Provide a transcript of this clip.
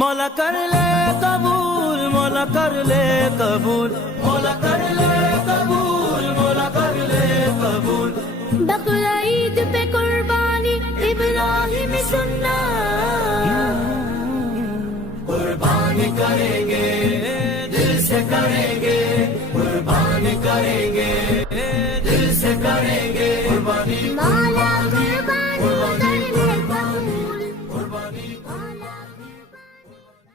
मौला कर ले कबूल, मौला कर ले कबूल, मौला कर ले कबूल, मौला कर ले कबूल। बकरा ईद पे कुर्बानी इब्राहिम सुन्ना, कुर्बानी करेंगे दिल से करेंगे, कुर्बानी करेंगे दिल से करेंगे कुर्बानी।